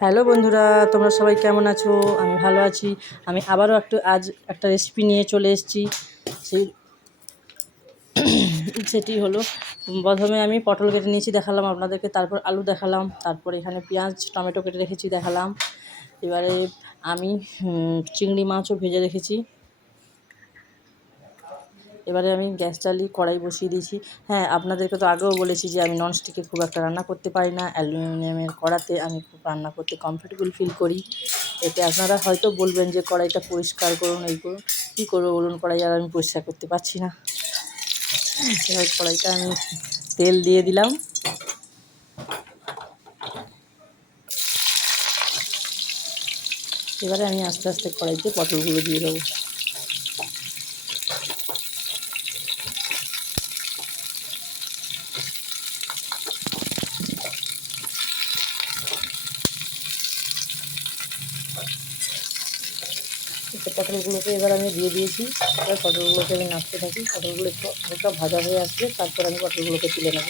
Hello বন্ধুরা, তোমরা সবাই কেমন আছো? আমি ভালো আছি। আমি আবারও আজ একটা রেসিপি নিয়ে চলে এসেছি। সেই সেটি হলো, প্রথমে আমি পটল কেটে নিয়েছি দেখালাম আপনাদেরকে, তারপর আলু দেখালাম, তারপর এখানে পেঁয়াজ টমেটো কেটে রেখেছি দেখালাম। এবারে আমি চিংড়ি মাছও ভেজে রেখেছি। এবারে আমি গ্যাস জ্বালিয়ে কড়াই বসিয়ে দিয়েছি। হ্যাঁ, আপনাদেরকে তো আগেও বলেছি যে আমি ননস্টিকে খুব একটা রান্না করতে পারি না। অ্যালুমিনিয়ামের কড়াতে আমি খুব রান্না করতে কমফর্টেবল ফিল করি। এতে আপনারা হয়তো বলবেন যে কড়াইটা পরিষ্কার করুন, এই করুন। কী করবো বলুন, কড়াই আর আমি পরিষ্কার করতে পারছি না। এবার কড়াইটা আমি তেল দিয়ে দিলাম। এবারে আমি আস্তে আস্তে কড়াইতে পটলগুলো দিয়ে দেবো। পটলগুলোকে এবার আমি দিয়ে দিয়েছি। এবার পটলগুলোকে আমি নাড়তে থাকি। পটলগুলো একটু হালকা ভাজা হয়ে আসলে তারপর আমি পটলগুলোকে তুলে নেব।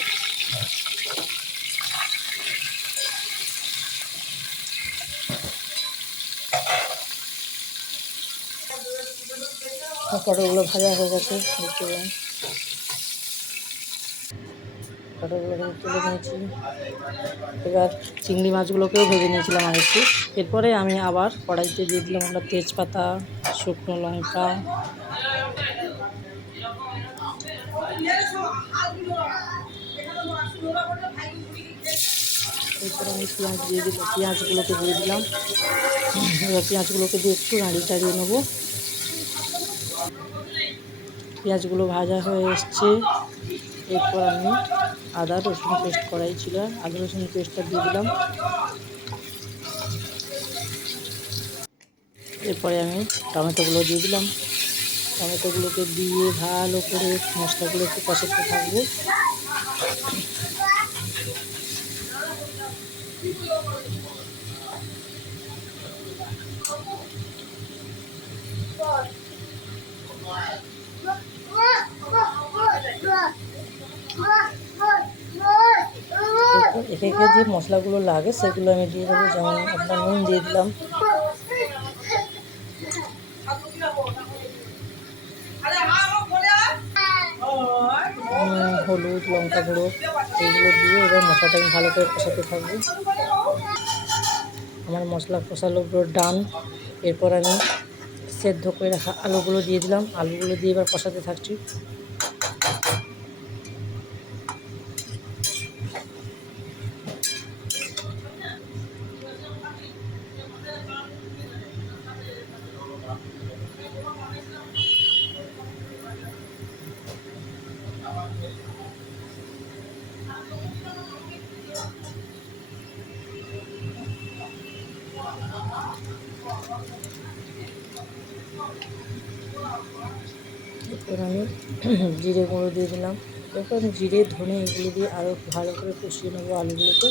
পটলগুলো ভাজা হয়ে গেছে, দেখতে পাবেন। পটলগুলোকে তুলে নিয়েছি। এবার চিংড়ি মাছগুলোকেও ভেজে নিয়েছিলাম আরেকটু। এরপরে আমি আবার কড়াইতে দিয়ে দিলাম আমরা তেজপাতা, শুকনো লঙ্কা, এরপর আমি পেঁয়াজ দিয়ে দিলাম, পেঁয়াজগুলোকে দিয়ে দিলাম। এবার পেঁয়াজগুলোকে দিয়ে একটু নাড়িয়ে চাড়িয়ে নেবো। পেঁয়াজগুলো ভাজা হয়ে এসছে। এরপর আমি আদা রসুন পেস্ট করাই ছিল, আদা রসুন পেস্টটা দিয়ে দিলাম। এরপরে আমি টমেটোগুলো দিয়ে দিলাম। টমেটোগুলোকে দিয়ে ভালো করে মশলাগুলো একটু কষাতে থাকবো। এরপর একে একে যে মশলাগুলো লাগে সেগুলো আমি দিয়ে দেবো। যেমন আপনার নুন দিয়ে দিলাম, হলুদ, লঙ্কা গুঁড়ো, এইগুলো দিয়ে এবার মশলাটা আমি ভালো করে কষাতে থাকবো। আমার মশলা কষালো পুরো ডান। এরপর আমি সেদ্ধ করে রাখা আলুগুলো দিয়ে দিলাম। আলুগুলো দিয়ে এবার কষাতে থাকছি। এরপর আমি জিরে গুঁড়ো দিয়ে দিলাম। এরপর আমি জিরে ধনে এগুলো দিয়ে আরও ভালো করে কষিয়ে নেবো আলুগুলোকে।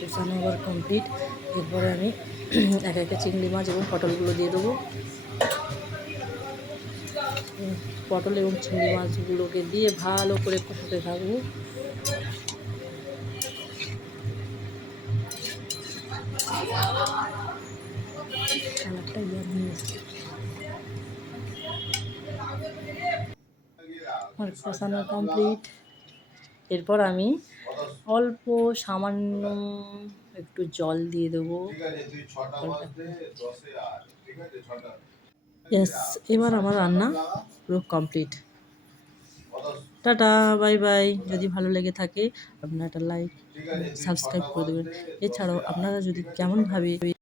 কষানো আবার কমপ্লিট। এরপরে আমি একে একে চিংড়ি মাছ এবং পটলগুলো দিয়ে দেবো। পটল এবং চিংড়ি মাছগুলোকে দিয়ে ভালো করে কষাতে থাকবো। কালারটা ইয়ামি এসছে। আমার কষানো কমপ্লিট। এরপর আমি অল্প সামান্য একটু জল দিয়ে দেবো। এবার আমার রান্না পুরো কমপ্লিট। Tata, bye bye. যদি ভালো লেগে থাকে আপনারা একটা লাইক সাবস্ক্রাইব করে দেবেন। এছাড়াও আপনারা যদি কেমনভাবে